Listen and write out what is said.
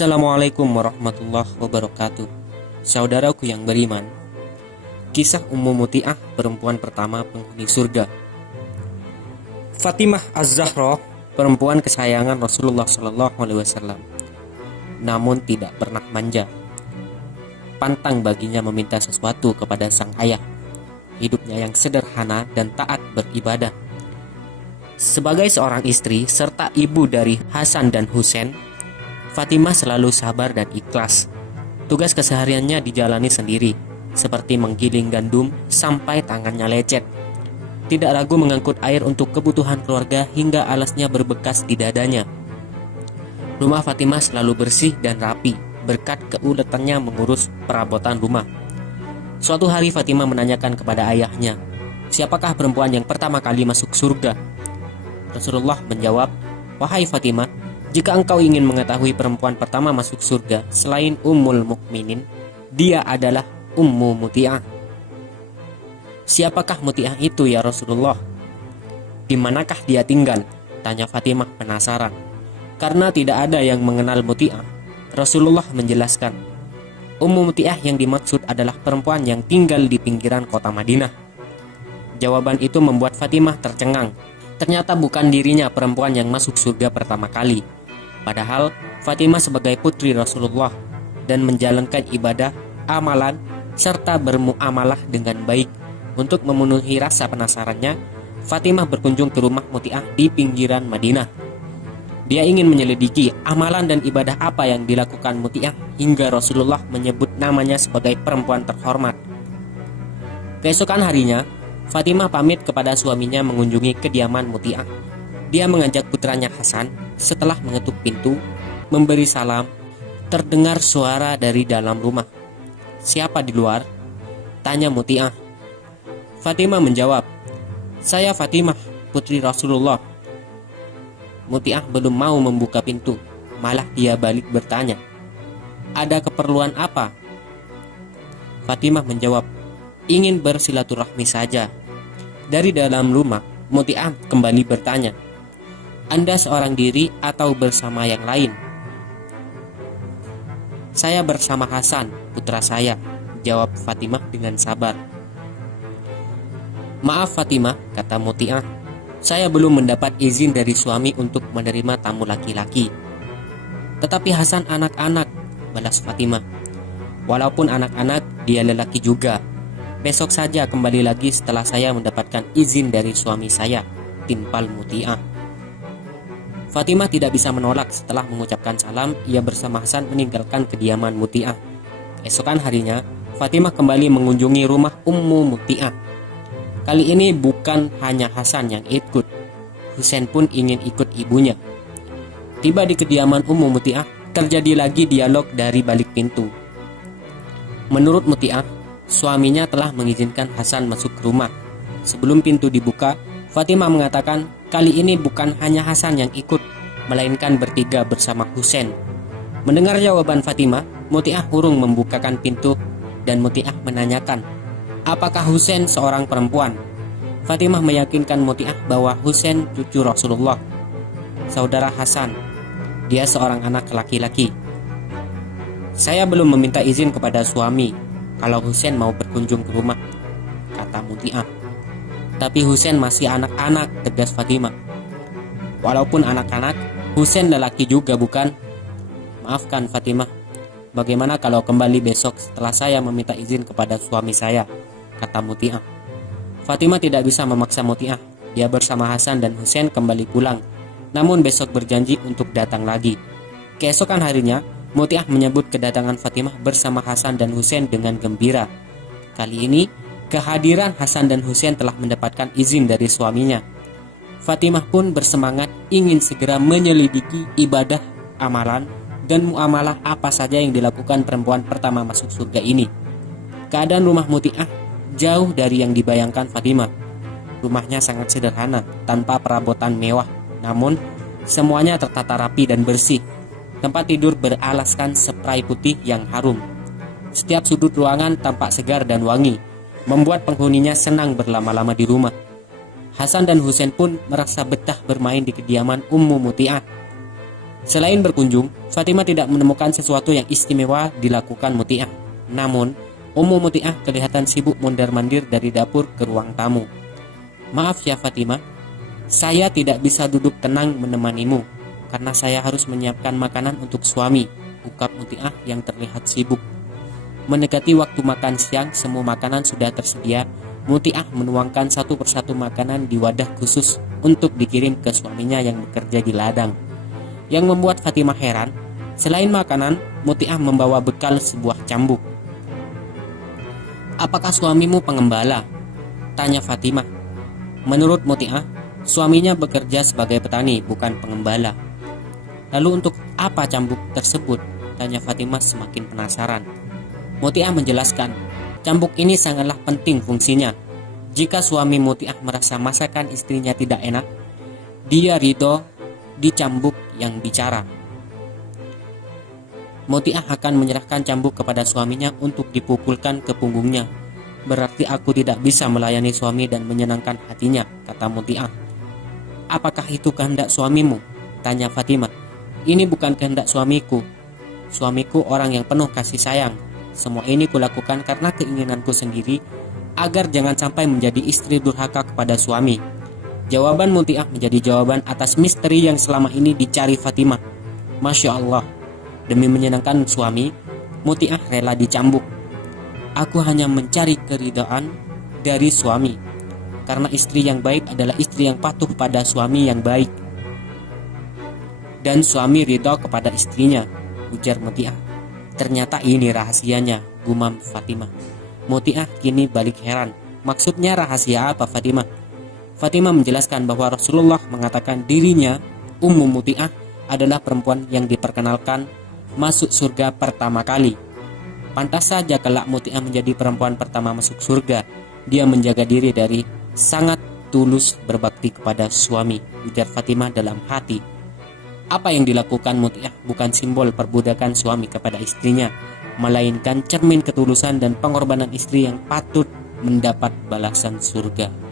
Assalamualaikum warahmatullahi wabarakatuh. Saudaraku yang beriman, kisah Ummu Muti'ah, perempuan pertama penghuni surga. Fatimah Az-Zahra, perempuan kesayangan Rasulullah SAW, namun tidak pernah manja. Pantang baginya meminta sesuatu kepada sang ayah. Hidupnya yang sederhana dan taat beribadah. Sebagai seorang istri serta ibu dari Hasan dan Husain, Fatimah selalu sabar dan ikhlas. Tugas kesehariannya dijalani sendiri, seperti menggiling gandum sampai tangannya lecet. Tidak ragu mengangkut air untuk kebutuhan keluarga hingga alasnya berbekas di dadanya. Rumah Fatimah selalu bersih dan rapi berkat keuletannya mengurus perabotan rumah. Suatu hari Fatimah menanyakan kepada ayahnya, "Siapakah perempuan yang pertama kali masuk surga?" Rasulullah menjawab, "Wahai Fatimah, jika engkau ingin mengetahui perempuan pertama masuk surga selain Ummul Mukminin, dia adalah Ummu Muti'ah." "Siapakah Muti'ah itu ya Rasulullah? Di manakah dia tinggal?" tanya Fatimah penasaran. Karena tidak ada yang mengenal Muti'ah, Rasulullah menjelaskan, Ummu Muti'ah yang dimaksud adalah perempuan yang tinggal di pinggiran kota Madinah. Jawaban itu membuat Fatimah tercengang. Ternyata bukan dirinya perempuan yang masuk surga pertama kali. Padahal Fatimah sebagai putri Rasulullah dan menjalankan ibadah, amalan, serta bermuamalah dengan baik. Untuk memenuhi rasa penasarannya, Fatimah berkunjung ke rumah Muti'ah di pinggiran Madinah. Dia ingin menyelidiki amalan dan ibadah apa yang dilakukan Muti'ah hingga Rasulullah menyebut namanya sebagai perempuan terhormat. Keesokan harinya, Fatimah pamit kepada suaminya mengunjungi kediaman Muti'ah. Dia mengajak putranya Hasan. Setelah mengetuk pintu, memberi salam, terdengar suara dari dalam rumah. "Siapa di luar?" tanya Muti'ah. Fatimah menjawab, "Saya Fatimah, putri Rasulullah." Muti'ah belum mau membuka pintu, malah dia balik bertanya, "Ada keperluan apa?" Fatimah menjawab, "Ingin bersilaturahmi saja." Dari dalam rumah, Muti'ah kembali bertanya, "Anda seorang diri atau bersama yang lain?" "Saya bersama Hasan, putra saya," jawab Fatimah dengan sabar. "Maaf Fatimah," kata Muti'ah, "saya belum mendapat izin dari suami untuk menerima tamu laki-laki." "Tetapi Hasan anak-anak," balas Fatimah. "Walaupun anak-anak, dia lelaki juga. Besok saja kembali lagi setelah saya mendapatkan izin dari suami saya," timpal Muti'ah. Fatimah tidak bisa menolak. Setelah mengucapkan salam, ia bersama Hasan meninggalkan kediaman Muti'ah. Keesokan harinya, Fatimah kembali mengunjungi rumah Ummu Muti'ah. Kali ini bukan hanya Hasan yang ikut, Husain pun ingin ikut ibunya. Tiba di kediaman Ummu Muti'ah, terjadi lagi dialog dari balik pintu. Menurut Muti'ah, suaminya telah mengizinkan Hasan masuk ke rumah. Sebelum pintu dibuka, Fatimah mengatakan kali ini bukan hanya Hasan yang ikut, melainkan bertiga bersama Husain. Mendengar jawaban Fatimah, Muti'ah urung membukakan pintu dan Muti'ah menanyakan, "Apakah Husain seorang perempuan?" Fatimah meyakinkan Muti'ah bahwa Husain cucu Rasulullah, saudara Hasan. Dia seorang anak laki-laki. "Saya belum meminta izin kepada suami kalau Husain mau berkunjung ke rumah," kata Muti'ah. "Tapi Husain masih anak-anak," tegas Fatimah. "Walaupun anak-anak, Husain lelaki juga bukan?" "Maafkan Fatimah, bagaimana kalau kembali besok setelah saya meminta izin kepada suami saya," kata Muti'ah. Fatimah tidak bisa memaksa Muti'ah. Dia bersama Hasan dan Husain kembali pulang, namun besok berjanji untuk datang lagi. Keesokan harinya, Muti'ah menyambut kedatangan Fatimah bersama Hasan dan Husain dengan gembira. Kali ini, kehadiran Hasan dan Husain telah mendapatkan izin dari suaminya. Fatimah pun bersemangat ingin segera menyelidiki ibadah, amalan, dan muamalah apa saja yang dilakukan perempuan pertama masuk surga ini. Keadaan rumah Muti'ah jauh dari yang dibayangkan Fatimah. Rumahnya sangat sederhana, tanpa perabotan mewah, namun semuanya tertata rapi dan bersih. Tempat tidur beralaskan spray putih yang harum. Setiap sudut ruangan tampak segar dan wangi, membuat penghuninya senang berlama-lama di rumah. Hasan dan Husain pun merasa betah bermain di kediaman Ummu Muti'ah. Selain berkunjung, Fatimah tidak menemukan sesuatu yang istimewa dilakukan Muti'ah. Namun, Ummu Muti'ah kelihatan sibuk mondar-mandir dari dapur ke ruang tamu. "Maaf ya Fatimah, saya tidak bisa duduk tenang menemanimu karena saya harus menyiapkan makanan untuk suami," ungkap Muti'ah yang terlihat sibuk. Mendekati waktu makan siang, semua makanan sudah tersedia. Muti'ah menuangkan satu persatu makanan di wadah khusus untuk dikirim ke suaminya yang bekerja di ladang. Yang membuat Fatimah heran, selain makanan, Muti'ah membawa bekal sebuah cambuk. "Apakah suamimu pengembala?" tanya Fatimah. Menurut Muti'ah, suaminya bekerja sebagai petani, bukan pengembala. "Lalu untuk apa cambuk tersebut?" tanya Fatimah semakin penasaran. Muti'ah menjelaskan, cambuk ini sangatlah penting fungsinya. Jika suami Muti'ah merasa masakan istrinya tidak enak, dia ridho dicambuk yang bicara. Muti'ah akan menyerahkan cambuk kepada suaminya untuk dipukulkan ke punggungnya. "Berarti aku tidak bisa melayani suami dan menyenangkan hatinya," kata Muti'ah. "Apakah itu kehendak suamimu?" tanya Fatimah. "Ini bukan kehendak suamiku. Suamiku orang yang penuh kasih sayang. Semua ini kulakukan karena keinginanku sendiri agar jangan sampai menjadi istri durhaka kepada suami." Jawaban Muti'ah menjadi jawaban atas misteri yang selama ini dicari Fatimah. Masya Allah, demi menyenangkan suami, Muti'ah rela dicambuk. "Aku hanya mencari keridhaan dari suami, karena istri yang baik adalah istri yang patuh pada suami yang baik. Dan suami ridho kepada istrinya," ujar Muti'ah. "Ternyata ini rahasianya," gumam Fatimah. Muti'ah kini balik heran. "Maksudnya rahasia apa Fatimah?" Fatimah menjelaskan bahwa Rasulullah mengatakan dirinya, Ummu Muti'ah, adalah perempuan yang diperkenalkan masuk surga pertama kali. Pantas saja kelak Muti'ah menjadi perempuan pertama masuk surga. Dia menjaga diri dari sangat tulus berbakti kepada suami, ujar Fatimah dalam hati. Apa yang dilakukan Muti'ah bukan simbol perbudakan suami kepada istrinya, melainkan cermin ketulusan dan pengorbanan istri yang patut mendapat balasan surga.